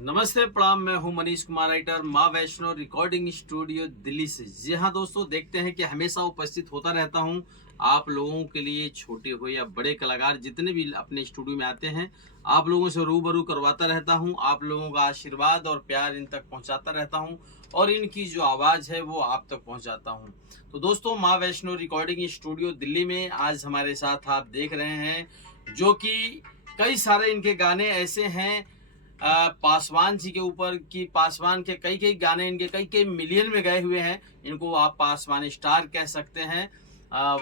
नमस्ते प्रणाम। मैं हूं मनीष कुमार, राइटर, माँ वैष्णो रिकॉर्डिंग स्टूडियो दिल्ली से। जी हाँ दोस्तों, देखते हैं कि हमेशा उपस्थित होता रहता हूं आप लोगों के लिए। छोटे हो या बड़े कलाकार जितने भी अपने स्टूडियो में आते हैं, आप लोगों से रूबरू करवाता रहता हूं। आप लोगों का आशीर्वाद और प्यार इन तक पहुंचाता रहता हूं और इनकी जो आवाज़ है वो आप तक पहुंचाता हूं। तो दोस्तों, माँ वैष्णो रिकॉर्डिंग स्टूडियो दिल्ली में आज हमारे साथ आप देख रहे हैं जो कि कई सारे इनके गाने ऐसे हैं पासवान जी के ऊपर की। पासवान के कई कई गाने इनके कई कई मिलियन में गए हुए हैं। इनको आप पासवान स्टार कह सकते हैं।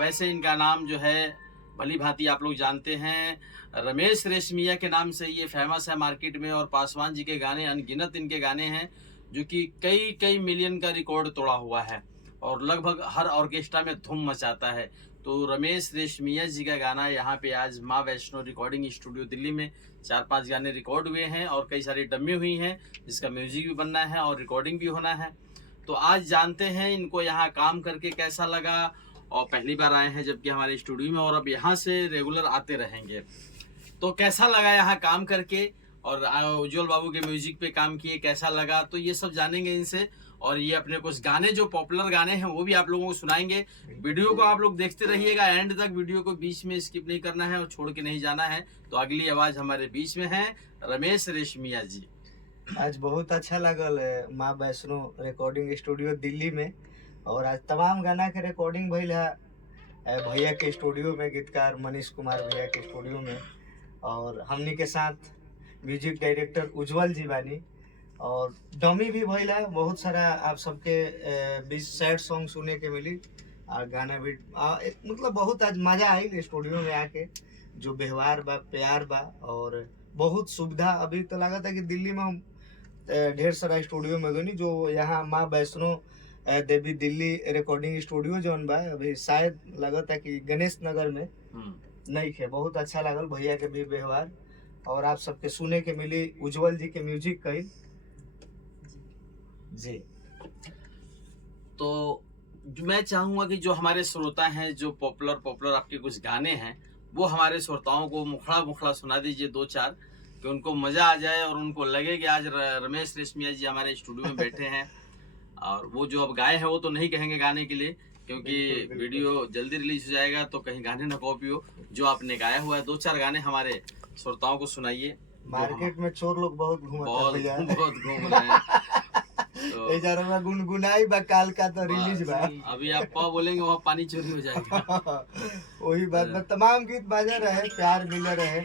वैसे इनका नाम जो है भली भांति आप लोग जानते हैं, रमेश रेशमिया के नाम से ये फेमस है मार्केट में। और पासवान जी के गाने अनगिनत इनके गाने हैं जो कि कई कई मिलियन का रिकॉर्ड तोड़ा हुआ है और लगभग हर ऑर्केस्ट्रा में धूम मचाता है। तो रमेश रेशमिया जी का गाना यहाँ पे आज माँ वैष्णो रिकॉर्डिंग स्टूडियो दिल्ली में 4-5 गाने रिकॉर्ड हुए हैं और कई सारी डमी हुई हैं जिसका म्यूजिक भी बनना है और रिकॉर्डिंग भी होना है। तो आज जानते हैं इनको यहाँ काम करके कैसा लगा। और पहली बार आए हैं जबकि हमारे स्टूडियो में, और अब यहाँ से रेगुलर आते रहेंगे। तो कैसा लगा यहाँ काम करके, और उज्जवल बाबू के म्यूजिक पे काम किए, कैसा लगा, तो ये सब जानेंगे इनसे। और ये अपने कुछ गाने जो पॉपुलर गाने हैं वो भी आप लोगों को सुनाएंगे। वीडियो को आप लोग देखते रहिएगा एंड तक, वीडियो को बीच में स्किप नहीं करना है और छोड़ के नहीं जाना है। तो अगली आवाज हमारे बीच में है रमेश रेशमिया जी। आज बहुत अच्छा लगल माँ वैष्णो रिकॉर्डिंग स्टूडियो दिल्ली में। और आज तमाम गाना के रिकॉर्डिंग भइल है भैया के स्टूडियो में, गीतकार मनीष कुमार भैया के स्टूडियो में। और हमनी के साथ म्यूजिक डायरेक्टर उज्जवल जी बानी। और डमी भी भइल है बहुत सारा। आप सबके बीच सैड सॉन्ग सुने के मिली और गाना भी मतलब बहुत आज मजा आई स्टूडियो में आके। जो व्यवहार बा, प्यार बा और बहुत सुविधा। अभी तो लगा था कि दिल्ली में हम ढेर सारा स्टूडियो में गनी, जो यहाँ माँ वैष्णो देवी दिल्ली रिकॉर्डिंग स्टूडियो जौन बा अभी शायद लगा था कि गणेश नगर में नहीं है। बहुत अच्छा लगल भैया के भी व्यवहार और आप सबके सुने के मिली उज्जवल जी के म्यूजिक कई जी। तो मैं चाहूंगा कि जो हमारे श्रोता हैं, जो पॉपुलर आपके कुछ गाने हैं, वो हमारे श्रोताओं को मुखड़ा मुखड़ा सुना दीजिए 2-4, कि उनको मजा आ जाए और उनको लगे कि आज रमेश रेशमिया जी हमारे स्टूडियो में बैठे हैं। और वो जो अब गाए हैं वो तो नहीं कहेंगे गाने के लिए, क्योंकि वीडियो जल्दी रिलीज हो जाएगा तो कहीं गाने ना कॉपी हो। जो आपने गाया हुआ है 2-4 गाने हमारे श्रोताओं को सुनाइए। मार्केट में चोर लोग बहुत बहुत घूम रहे हैं। तो गुनगुनाई बा काल का तो रिलीज बा। अभी आप पा बोलेंगे वहाँ पानी चोरी हो जाएगा। वही बात में तमाम गीत बाजे रहे, प्यार मिले रहे।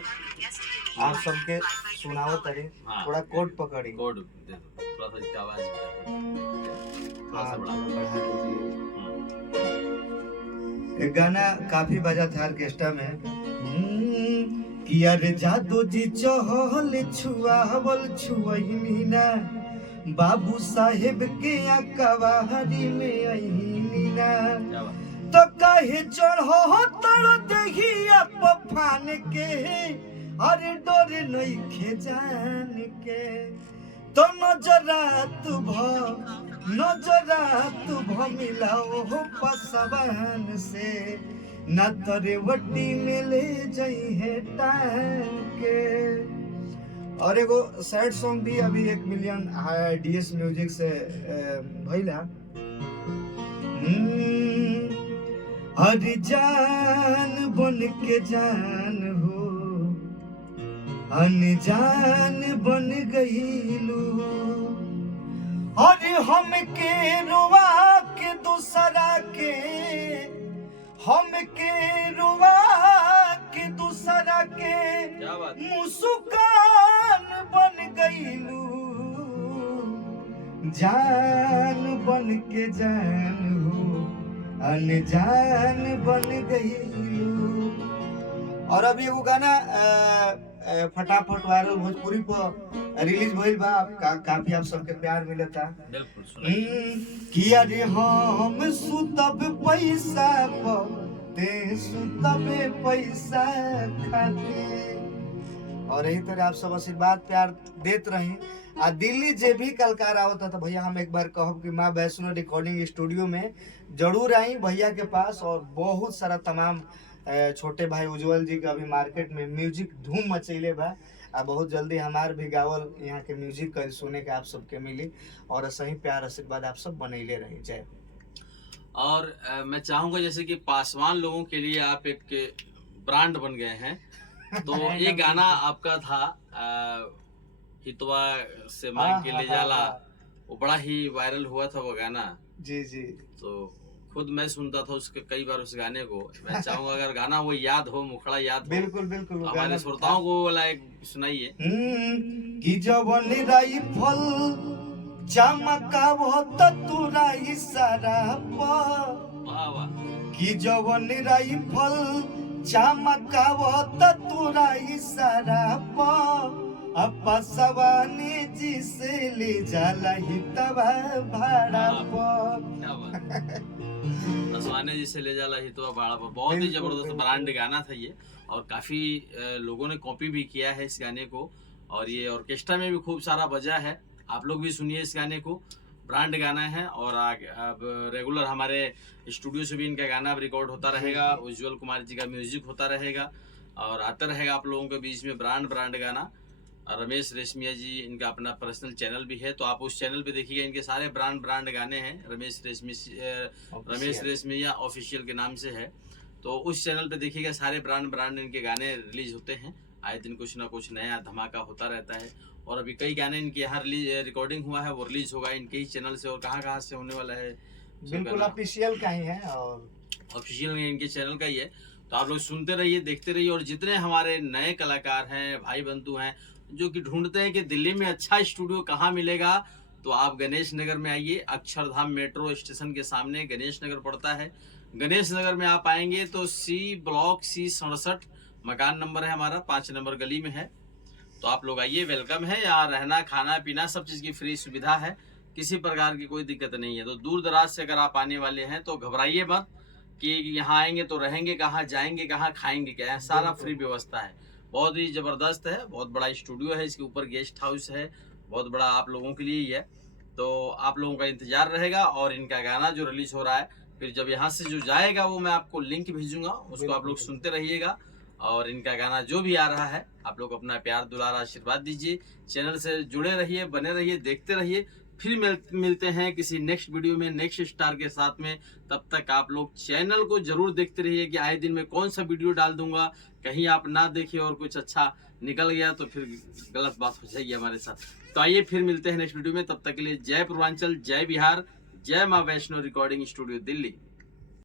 आप सबके सुनाओ तरी। हाँ। थोड़ा कोड पकड़ी, कोड दे दो, थोड़ा सा इसकी आवाज थोड़ा सा बढ़ा एक गाना काफी बजा था ऑर्केस्ट्रा में। कि अरे जादू जी चहल छुआवल छुअनी ना, बाबू साहेब के अकवारी में अहिनी ना, तो कहे चढ़ो तड़ दहिया पफान के, अरे डर नहीं खे जान के, तो नजरात मिलाओ हो पसवान से, न तरे वड्डी में ले जाई है टांग के। और एगो सैड सॉन्ग भी अभी 1 मिलियन डीएस म्यूजिक से भइला। हर जान बन के जान हो, अनजान बन गईलू, और हम के रुआ के दूसरा के, हम के रुआ के दूसरा के मुस्कान बन गईलू, जान बन के जान हो, अनजान बन गईलू। और अभी एगो गाना फटाफट वायरल भोजपुरी पर रिलीज भइल बा। काफी आप सबके प्यार मिलता। कि अरे हम सुतब पैसा पर, ते सुतब पैसा खाते। और यही तरह आप सब आशीर्वाद प्यार देते रही। आ दिल्ली जे भी कलकार आवता था भैया, हम एक बार कहब कि माँ वैष्णो रिकॉर्डिंग स्टूडियो में जरूर आई भैया के पास। और बहुत सारा तमाम छोटे भाई उज्जवल जी का अभी मार्केट में म्यूजिक धूम मचैले बा। आ बहुत जल्दी हमार भी गावल यहाँ के म्यूजिक सुने के आप सबके मिली और सही प्यार आशीर्वाद आप सब बनैले रही। जय हो। और मैं चाहूंगा जैसे कि पासवान लोगों के लिए आप एक ब्रांड बन गए हैं, तो ये गाना आपका था हितवा से मांग के ले जाला, वो बड़ा ही वायरल हुआ था वो गाना। जी जी। तो खुद मैं सुनता था उसके कई बार उस गाने को। मैं चाहूंगा अगर गाना वो याद हो, मुखड़ा याद हो, बिल्कुल बिल्कुल तो हमारे श्रोताओं को वाला एक सुनाइए। कि जवन राइफल चमकावो त तुरा इशारा पर, वाह वाह। कि जवन राइफल चमकावो त तुरा इशारा पर, अपा सवानी जी से ले जाला हितवा भाड़ा पर। क्या बात। पासवाने जी से ले जाला हितवा भाड़ा पर, बहुत ही जबरदस्त ब्रांड गाना था ये, और काफी लोगों ने कॉपी भी किया है इस गाने को, और ये ऑर्केस्ट्रा में भी खूब सारा बजा है। आप लोग भी सुनिए इस गाने को, ब्रांड गाना है। और आगे अब रेगुलर हमारे स्टूडियो से भी इनका गाना अब रिकॉर्ड होता रहेगा, उज्जवल कुमार जी का म्यूजिक होता रहेगा और आता रहेगा आप लोगों के बीच में ब्रांड गाना। और रमेश रेशमिया जी, इनका अपना पर्सनल चैनल भी है, तो आप उस चैनल पे देखिएगा, इनके सारे ब्रांड गाने हैं। रमेश रेशमिया ऑफिशियल के नाम से है, तो उस चैनल पे देखिएगा, सारे ब्रांड इनके गाने रिलीज होते हैं। आए दिन कुछ ना कुछ नया धमाका होता रहता है, और अभी कई गाने इनके यहाँ रिकॉर्डिंग हुआ है, वो रिलीज होगा इनके ही चैनल से। और कहाँ से होने वाला है, बिल्कुल ऑफिशियल का ही है, और ऑफिशियल इनके चैनल का ही है। तो आप लोग सुनते रहिए, देखते रहिए। और जितने हमारे नए कलाकार हैं, भाई बंधु हैं, जो कि ढूंढते हैं कि दिल्ली में अच्छा स्टूडियो कहाँ मिलेगा, तो आप गणेश नगर में आइए। अक्षरधाम मेट्रो स्टेशन के सामने गणेश नगर पड़ता है। गणेश नगर में आप आएंगे तो ब्लॉक C67 मकान नंबर है हमारा, 5 नंबर गली में है। तो आप लोग आइए, वेलकम है। यहाँ रहना खाना पीना सब चीज़ की फ्री सुविधा है, किसी प्रकार की कोई दिक्कत नहीं है। तो दूर दराज से अगर आप आने वाले हैं तो घबराइए मत कि यहाँ आएंगे तो रहेंगे कहाँ, जाएंगे कहाँ, खाएंगे क्या, है सारा फ्री व्यवस्था है। बहुत ही ज़बरदस्त है, बहुत बड़ा स्टूडियो है, इसके ऊपर गेस्ट हाउस है, बहुत बड़ा आप लोगों के लिए ही है। तो आप लोगों का इंतजार रहेगा। और इनका गाना जो रिलीज हो रहा है, फिर जब यहाँ से जो जाएगा वो मैं आपको लिंक भेजूंगा, उसको आप लोग सुनते रहिएगा। और इनका गाना जो भी आ रहा है, आप लोग अपना प्यार दुलार आशीर्वाद दीजिए, चैनल से जुड़े रहिए, बने रहिए, देखते रहिए। फिर मिलते हैं किसी नेक्स्ट वीडियो में नेक्स्ट स्टार के साथ में। तब तक आप लोग चैनल को जरूर देखते रहिए कि आए दिन में कौन सा वीडियो डाल दूंगा, कहीं आप ना देखिए और कुछ अच्छा निकल गया तो फिर गलत बात हो जाएगी हमारे साथ। तो आइए फिर मिलते हैं नेक्स्ट वीडियो में, तब तक के लिए जय पूर्वांचल, जय बिहार, जय माँ वैष्णो रिकॉर्डिंग स्टूडियो दिल्ली।